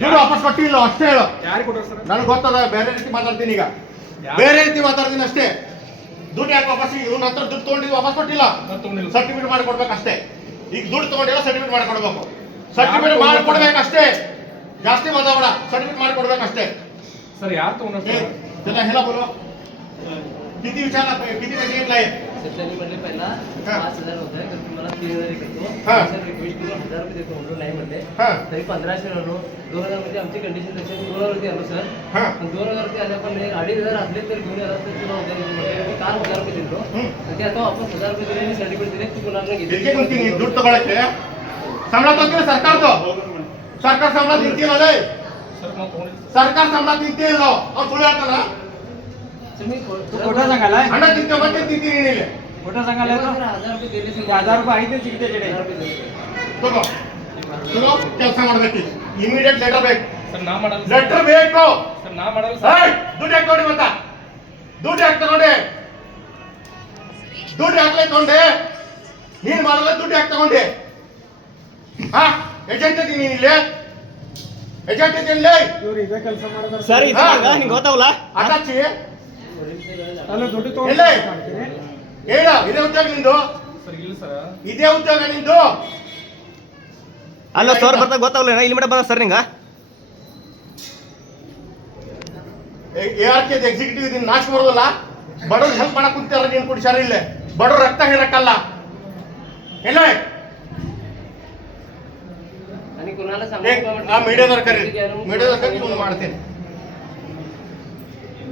ದುಡ್ಡು ವಾಪಸ್ ಕೊಟ್ಟಿಲ್ಲ ಅಷ್ಟೇ ಹೇಳು. ನನಗೆ ಗೊತ್ತದ ಬೇರೆ ರೀತಿ ಮಾತಾಡ್ತೀನಿ ಈಗ. ಬೇರೆ ರೀತಿ ಮಾತಾಡ್ತೀನಿ ಅಷ್ಟೇ. ದುಡ್ಡು ಯಾಕೆ ವಾಪಸ್ ಇವ್ನ ಹತ್ರ ದುಡ್ಡು ತೊಗೊಂಡಿದ್ದು ವಾಪಸ್ ಕೊಟ್ಟಿಲ್ಲ? ಸರ್ಟಿಫಿಕೇಟ್ ಮಾಡಿಕೊಡ್ಬೇಕು ಅಷ್ಟೇ ಈಗ ದುಡ್ಡು ತೊಗೊಂಡಿಲ್ಲ ಸರ್ಟಿಫಿಕೇಟ್ ಮಾಡಿಕೊಡ್ಬೇಕು. ಸರ್ಟಿಫಿಕೇಟ್ ಮಾಡಿಕೊಡ್ಬೇಕು ಅಷ್ಟೇ ಜಾಸ್ತಿ ಮಾತಾಡ ಸರ್ಟಿಫಿಕೇಟ್ ಮಾಡಿಕೊಡ್ಬೇಕು ಅಷ್ಟೇ ಸರ್? ಯಾರು ತೊಗೊಂಡು ಹೇಳ ಬೋಲು ಕಿತಿ ವಿಚಾರ ಕಿತಿ ಬಗ್ಗೆ ಇಲ್ಲ किती पैसे घेतलाय त्यांनी म्हणले पहिला हा. पाच हजार होत आहे तर तुम्हाला तीन हजार एक करतो हा. सर रिक्वेस्ट करून हजार रुपये देतो म्हणलो नाही म्हणले हा तरी पंधराशे आलो दोन हजार मध्ये आमची कंडिशन तशी आहे, दोन हजार वरती आलो सर हा पण दोन हजार वरती आल्या पण एक अडीच हजार असले तर घेऊन आला तर तुला उद्या देतो म्हणले मी काल हजार रुपये दिलो हम्म. तर ते आता वापस हजार रुपये दिले मी सर्टिफिकेट दिले तू कोणाला ಇದಕ್ಕೆ ಕೊಡ್ತೀನಿ ದುಡ್ಡು ತಗೊಳಕ್ಕೆ ಸಂಬಳ ತಗೊಂಡ್ರೆ ಸರ್ಕಾರದ್ದು ಸರ್ಕಾರ ಸಂಬಳ ತಿಂತೀನಲ್ಲ सर मग कोण ಸರ್ಕಾರ ಸಂಬಳ ತಿಂತೀನಲ್ಲ ಅವ್ನು ಸುಳ್ಳು ಹೇಳ್ತಾನ तर मी खो- तू खोटं सांगायलाय ಹಣ ತಿಂತ ಮತ್ತೆ ತಿಂತೀನಿ ನೀನು खोटं सांगायलाय तेव्हा तो जर हजार रुपये दिले ते हजार रुपये आहेत त्याची त्याच्याकडे हजार रुपये दिले ತಗೋ ತಗೋ ಕೆಲಸ ಮಾಡ್ಬೇಕು ಇಮಿಡಿಯೇಟ್ ಲೆಟರ್ ಬೇಕು सर ना ಮಾಡಲ್ಲ ಲೆಟರ್ ಬೇಕು सर ना ಮಾಡಲ್ಲ ಸರ್ ಏಯ್, ದುಡ್ಡು ಯಾಕೆ ತಗೊಂಡೆ ಮತ್ತ ದುಡ್ಡು ಯಾಕೆ ತಗೊಂಡೆ ದುಡ್ಡು ಯಾಕೆ ತಗೊಂಡೆ ನೀನ್ ಮಾಡಲ್ಲ ದುಡ್ಡು ಯಾಕೆ ತಗೊಂಡೆ ಹಾ ಏಜೆಂಟ್ ಇದೀನಿ ನೀನ್ ಇಲ್ಲಿ ಏಜೆಂಟ್ ಇದೀನಿ ಇಲ್ಲಿ ಇವ್ರು ಇದೇ ಕೆಲಸ ಮಾಡಿದ್ರೆ ಸರ್ ಹಾ. ಹಿಂಗೆ ಗೊತ್ತಾವಲ್ಲ ಅದಾಚಿ ಹೇಳ ಇದೆ ನಿಂದು? ಅಲ್ಲ ಸರ್ ಬರ್ತಾ ಗೊತ್ತಾಗಲ್ಲ ಇಲ್ಲಿ ಮೇಡಮ್ ಬರ ಸರ್ ನಿಂಗ? ಎಕ್ಸಿಕ್ಯೂಟಿವ್ ಇದನ್ನ ನಾಶ ಮಾಡೋದಲ್ಲ? ಬಡವ್ರ ಹೆಲ್ಪ್ ಮಾಡಕ್ ಕುಂತಾರ ನೀನ್ ಕುಡಿಸಾರ ಇಲ್ಲೇ? ಬಡವ್ರ ರಕ್ತ ಹೇಳಕ್ಕಲ್ಲ. ಎಲ್ಲ? ನಾ ಮೀಡಿಯಾದವ್ರ ಮೀಡಿಯಾದವ್ರ ಮಾಡ್ತೇನೆ.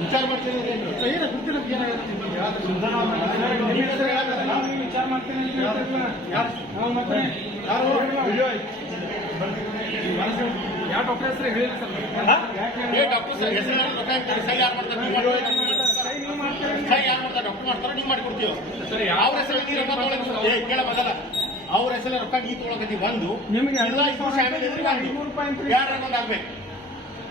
ವಿಚಾರ ಮಾಡ್ತೀನಿ ಏನು? ವಿಚಾರ ಮಾಡ್ತೀನಿ ಯಾರು? ಯಾವ ಡಾಕ್ಟರ್ ಹೆಸರು ಹೇಳಿ ಸರ್? ಏ ಡಾಕ್ಟರ್ ಸರ್ ಹೆಸರು ರೊಕ್ಕ ಯಾರು ಮಾಡ್ತಾರೆ? ನೀವು? ಸಹಿ ಯಾರು ಮಾಡ್ತಾರೆ? ಡಾಕ್ಟರ್ ಮಾಡ್ತಾರೆ? ನೀವು ಮಾಡಿಕೊಡ್ತೀವಿ ಸರ್ ಹೆಸರು ರೊಕ್ಕ ತೊಗೊಳಕ್ಕೆ ಏ ಕೇಳ ಮೊದಲ. ಅವ್ರ ಹೆಸರು ರೊಕ್ಕ ನೀ ತೊಗೊಳಕತ್ತಿ ಒಂದು ನಿಮಗೆ ಎಲ್ಲ ಫ್ಯಾಮಿಲಿ ಯಾರ ಒಂದು ಆಗ್ಬೇಕು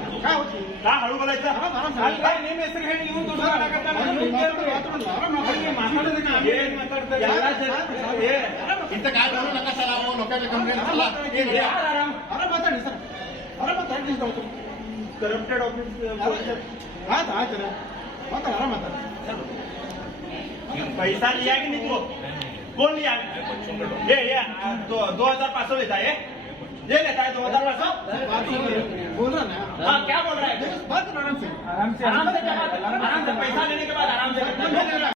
ಕೊಡ್ತದ कोण बोल हळू बोलायचं ಅಲ್ರಿ, ನಿಮ್ಮ ಹೆಸರು ಹೇಳಿ ನೀವು ದುಡ್ಡು ಮಾಡಕತ್ತಾರ. ನೀವು ಕೇಳ್ರಿ. ಅವ್ರಿಗೆ ಮಾತಾಡೋದಕ್ಕೆ ಆಗಿ ಏನ್ ಮಾತಾಡ್ತಾರೆ? ಇಂಥ ಕಾಲ ನಕ್ಕ ಸಲ ನಾವು ಲೋಕಾಯುಕ್ತ ಕಂಪ್ಲೇಂಟ್ ಅಲ್ಲ ಏನ್ ಇದೆ? करप्टेड ऑफिस पैसा लिया की नहीं तू कौन लिया ये ये दो दो हजार पाँच सौ लेता है ये लेता है दो हजार पाँच सौ बोल रहा ना हाँ क्या बोल रहा है आराम से आराम से जमा आराम से पैसा लेने के बाद आराम से